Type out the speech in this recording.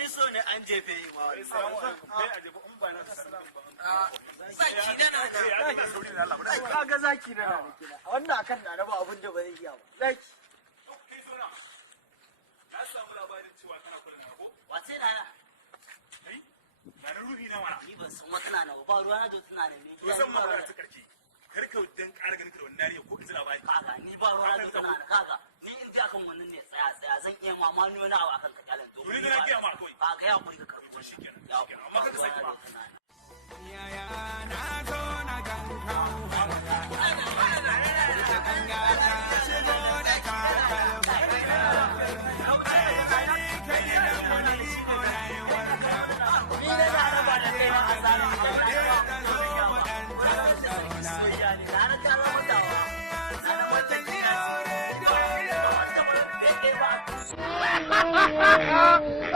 ni so ne an jefe yi ma wani. Kai a jefe in ba na da salam ba. Zaki da na. Kaga zaki na da kina. Wannan akan na ba abin da ba zai iya ba. Zaki. Kai so na samu labarin cewa kana kula na ko? Wace na na? Kai? Na da ruhi na mana. Ni ban san wata na ba ruwa na jo tana ne. To san ma ta karki. Kar ka dan ƙara ganin ka wannan nariya ko in ji labari. Kaka ni ba ruwa na jo tana na kaka. Ni in ji akan wannan ne tsaya zan iya mamani wani abu akan ka kyalan to. To ni da na kiya ma kawai. Kaka ya kuri ka karbi. To shikenan. Amma ka saki ba. Yaya na zo na gankan